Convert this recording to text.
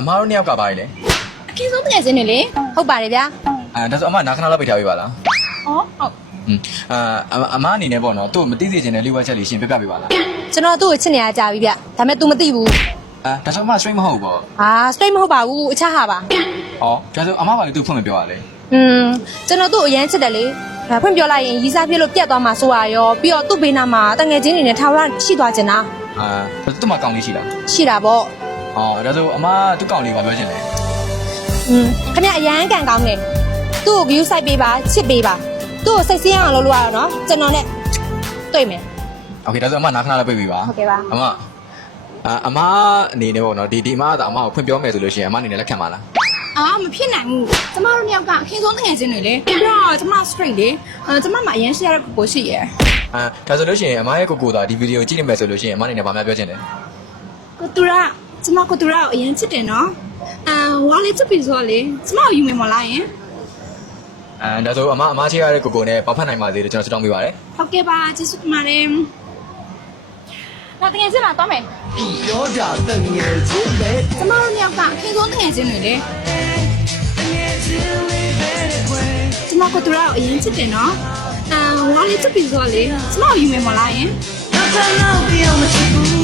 အမားတို့နှစ်ယောက်ကပါလေ အခင်းဆုံးတကယ်ချင်းနေလေဟုတ်ပါတယ်ဗျာ ဒါဆိုအမနာခဏလောက်ပိတ်ထားပေးပါလား ဩဟုတ် အမအနေနဲ့ပေါ့နော်သူ့မသိစေချင်တဲ့လေးဝက်ချက်လေးရှင်းပြပြပေးပါလား ကျွန်တော်သူ့ကိုချစ်နေရကြပြီဗျဒါပေမဲ့ तू မသိဘူး ဒါဆိုအမ straight မဟုတ်ဘူးပေါ့ straight မဟုတ်ပါဘူးအချဟာပါ ဒါဆိုအမပါလေသူ့ဖွင့်မပြောရလေ ကျွန်တော်သူ့အရန်ချစ်တယ်လေဖွင့်ပြောလိုက်ရင်ရီးစားပြစ်လို့ပြတ်သွားမှာဆိုတာရောပြီးတော့သူ့ဘေးနားမှာတငယ်ချင်းတွေနဲ့ထားရရှိသွားချင်တာ သူ့မှာကောင်းလေးရှိလား ရှိတာပေါ့ ဒါဆိုအမသူ့ကောင်းလေးပါပြောချင်တယ် ခင်ဗျအရန်ကန်ကောင်းတယ်သူ့ကို view site ပေးပါချစ်ပေးပါသူ့ကိုစိတ်ဆင်းအောင်လုပ်လို့ရတော့နော်ကျွန်တော်နဲ့တွေ့မယ် โอเคဒါဆိုအမနာခဏလောက်ပိတ်ပေးပါ ဟုတ်ကဲ့ပါ အမအနေနဲ့ပေါ့နော်ဒီအမကအမကိုဖွင့်ပြောမယ်ဆိုလို့ရှိရင်အမအနေနဲ့လက်ခံပါလား မဖြစ်နိုင်ဘူးကျမတို့နှစ်ယောက်ကအခင်းဆုံးတငယ်ချင်းတွေလေပြီးတော့ကျမ straight လေကျမမှာအရင်ရှိရတဲ့ကိုရှိရယ် ဒါဆိုလို့ရှိရင်အမရဲ့ကိုသာဒီဗီဒီယိုကြည့်နေမယ်ဆိုလို့ရှိရင်အမအနေနဲ့ဗာများပြောချင်တယ် ကိုတူရာကျမကိုတူရာကိုအရင်ချစ်တယ်နော်ဝါလေးချစ်ပြီးဆိုလေကျမကိုယူမယ်မလားယင် ဒါဆိုအမချေရတဲ့ကိုနဲ့ပေါက်ဖက်နိုင်ပါသေးတယ်ကျွန်တော်ဆုတောင်းပေးပါတယ် ဟုတ်ကဲ့ပါကျေးဇူးတင်ပါတယ်တော့တကယ်ချင်းလာတော့မယ် ပြောတာတငယ်ချင်းပဲ ကျမတို့နှစ်ယောက်ကအခင်းဆုံးတငယ်ချင်းတွေလေကျမကိုတူရာကိုအရင်ချစ်တယ်နော်ဝါလေးချစ်ပြီးဆိုလေကျမကိုယူမယ်မလားယင် နောက်ထပ်နောက်ပြောင်းမရှိဘူး